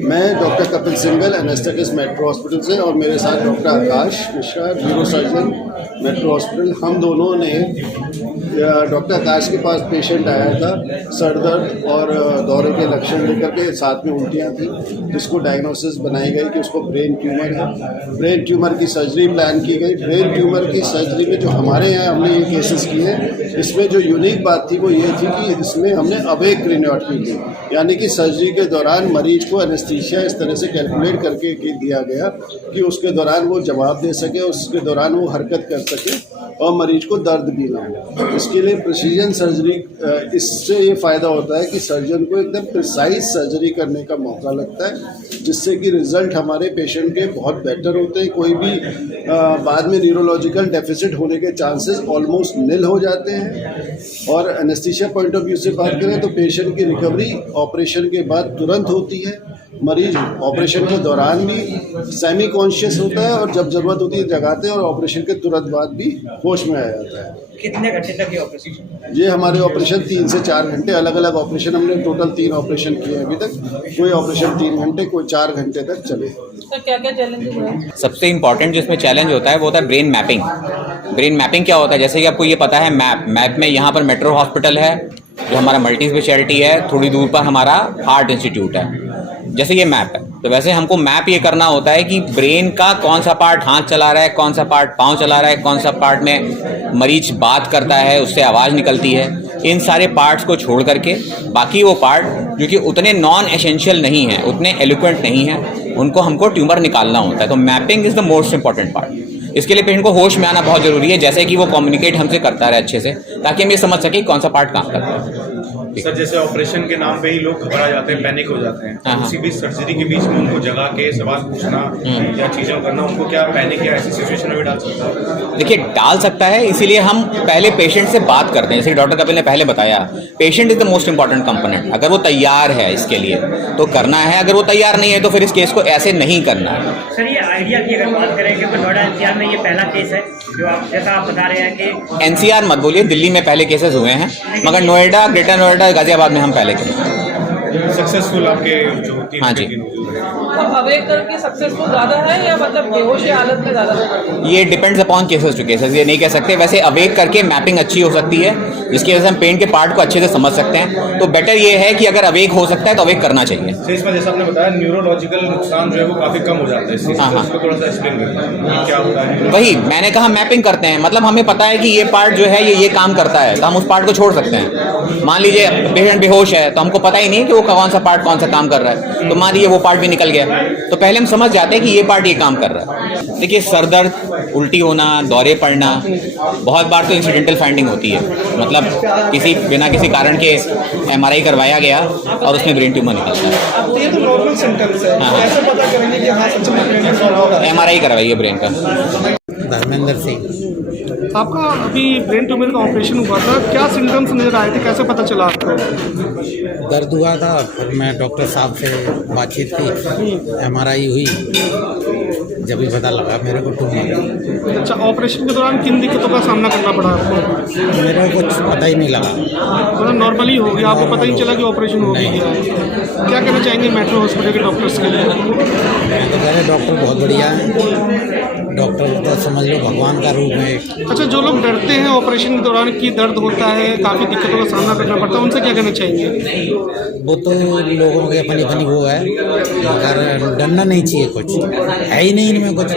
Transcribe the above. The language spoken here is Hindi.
मैं doctor Kapil Singhal anaesthetist metro hospital से और मेरे साथ doctor Akash Mishra neuro surgeon metro hospital. हम दोनों ने डॉक्टर आकाश के पास पेशेंट आया था सर दर्द और दौरे के लक्षण लेकर के, साथ में उल्टियाँ थी, जिसको डायग्नोसिस बनाई गई कि उसको ब्रेन ट्यूमर है। ब्रेन ट्यूमर की सर्जरी प्लान की गई। ब्रेन ट्यूमर की सर्जरी में जो हमारे यहाँ हमने ये केसेस किए, इसमें जो यूनिक बात थी वो ये थी कि इसमें हमने अवेक क्रेनियोटमी की, यानी कि सर्जरी के दौरान मरीज को एनेस्थीसिया इस तरह से कैलकुलेट करके दिया गया कि उसके दौरान वो जवाब दे सके, उसके दौरान वो हरकत कर सके और मरीज को दर्द भी ना हो। इसके लिए प्रिसीजन सर्जरी, इससे ये फ़ायदा होता है कि सर्जन को एकदम प्रिसाइज सर्जरी करने का मौका लगता है, जिससे कि रिज़ल्ट हमारे पेशेंट के बहुत बेटर होते हैं। कोई भी बाद में न्यूरोलॉजिकल डेफिसिट होने के चांसेस ऑलमोस्ट निल हो जाते हैं। और एनेस्थीसिया पॉइंट ऑफ व्यू से बात करें तो पेशेंट की रिकवरी ऑपरेशन के बाद तुरंत होती है। मरीज ऑपरेशन के दौरान भी सेमी कॉन्शियस होता है और जब ज़रूरत होती है जगाते हैं, और ऑपरेशन के तुरंत बाद भी होश में आ जाता है। कितने घंटे तक ये ऑपरेशन? ये हमारे ऑपरेशन 3 से 4 घंटे, अलग अलग ऑपरेशन, हमने टोटल 3 ऑपरेशन किए अभी तक। कोई ऑपरेशन 3 घंटे, कोई 4 घंटे तक चले। तो क्या क्या चैलेंजेस हैं? सबसे इम्पॉर्टेंट जो इसमें चैलेंज होता है वो होता है ब्रेन मैपिंग। ब्रेन मैपिंग क्या होता है, जैसे कि आपको ये पता है मैप में यहाँ पर मेट्रो हॉस्पिटल है जो हमारा मल्टी स्पेशलिटी है, थोड़ी दूर पर हमारा हार्ट इंस्टीट्यूट है। जैसे ये मैप है तो वैसे हमको मैप ये करना होता है कि ब्रेन का कौन सा पार्ट हाथ चला रहा है, कौन सा पार्ट पाँव चला रहा है, कौन सा पार्ट में मरीज बात करता है उससे आवाज़ निकलती है। इन सारे पार्ट्स को छोड़ करके बाकी वो पार्ट जो कि उतने नॉन एसेंशियल नहीं हैं, उतने एलोक्वेंट नहीं हैं, उनको हमको ट्यूमर निकालना होता है। तो mapping is the most important part. इसके लिए पेशेंट को होश में आना बहुत ज़रूरी है, जैसे कि वो कम्युनिकेट हमसे करता रहे अच्छे से, ताकि हम ये समझ सकें कौन सा पार्ट काम करता है। सर, जैसे ऑपरेशन के नाम पे ही लोग घबरा जाते हैं, पैनिक हो जाते हैं, तो उसी बीच सर्जरी के बीच में उनको जगा के सवाल पूछना या चीज़ें करना, उनको क्या पैनिक या ऐसी सिचुएशन में भी डाल सकता है? देखिए, डाल सकता है, इसीलिए हम पहले पेशेंट से बात करते हैं। जैसे डॉक्टर कपिल ने पहले बताया, patient is the most important component. अगर वो तैयार है इसके लिए तो करना है, अगर वो तैयार नहीं है तो फिर इस केस को ऐसे नहीं करना है। सर, ये आइडिया की अगर बात करें कि नोएडा एनसीआर में ये पहला केस है जो आप जैसा आप बता रहे हैं कि एनसीआर मत बोलिए, दिल्ली में पहले केसेस हुए हैं, मगर नोएडा, ग्रेटर नोएडा, गाजियाबाद में हम पहले सक्सेसफुल आपके जो हाँ जी। मतलब अवेक करके सक्सेसफुल ज़्यादा है या मतलब बेहोश की हालत में ज़्यादा है? ये depends upon cases to cases, ये नहीं कह सकते। वैसे अवेक करके मैपिंग अच्छी हो सकती है, जिसकी वजह से हम पेन के पार्ट को अच्छे से समझ सकते हैं। तो बेटर ये है कि अगर अवेक हो सकता है तो अवेक करना चाहिए। इसमें जैसा आपने बताया न्यूरोलॉजिकल नुकसान जो है वो काफी कम हो जाता है। हाँ। उसको थोड़ा सा एक्सप्लेन करें क्या होता है। वही मैंने कहा, मैपिंग करते हैं, मतलब हमें पता है कि ये पार्ट जो है ये काम करता है, तो हम उस पार्ट को छोड़ सकते हैं। मान लीजिए पेशेंट बेहोश है तो हमको पता ही नहीं कि वो कौन सा पार्ट कौन सा काम कर रहा है, तो मान लीजिए वो पार्ट भी निकल गया, तो पहले हम समझ जाते हैं कि ये पार्ट ये काम कर रहा है। देखिए, सर दर्द, उल्टी होना, दौरे पड़ना, बहुत बार तो इंसिडेंटल फाइंडिंग होती है, मतलब बिना किसी कारण के MRI करवाया गया और उसमें ब्रेन ट्यूमर निकलता है। ये तो नॉर्मल सिम्टम्स है, कैसे पता करेंगे कि हाँ सच में ब्रेन ट्यूमर होगा? MRI करवाइए ब्रेन का। धर्मेंद्र सिंह। आपका अभी ब्रेन ट्यूमर का ऑपरेशन हुआ था, क्या सिम्टम्स नजर आए थे, कैसे पता चला आपको? दर्द हुआ था, फिर मैं डॉक्टर साहब से बातचीत की, MRI हुई, जब भी पता लगा मेरे को ट्यूमर। अच्छा, ऑपरेशन के दौरान किन दिक्कतों का सामना करना पड़ा आपको? मेरे को कुछ पता ही नहीं लगा, मतलब नॉर्मली हो गया, आपको पता ही नहीं चला कि ऑपरेशन हो गया? क्या कहना चाहेंगे मेट्रो हॉस्पिटल के डॉक्टर्स के लिए? मैं तो कह रहे डॉक्टर बहुत बढ़िया है, डॉक्टर तो समझ लो भगवान का रूप है। अच्छा, जो लोग डरते हैं ऑपरेशन के दौरान कि दर्द होता है, काफ़ी दिक्कतों का सामना करना पड़ता है, उनसे क्या कहना चाहेंगे? वो तो लोगों के अपनी वो है, मगर डरना नहीं चाहिए, कुछ है ही नहीं इनमें कुछ।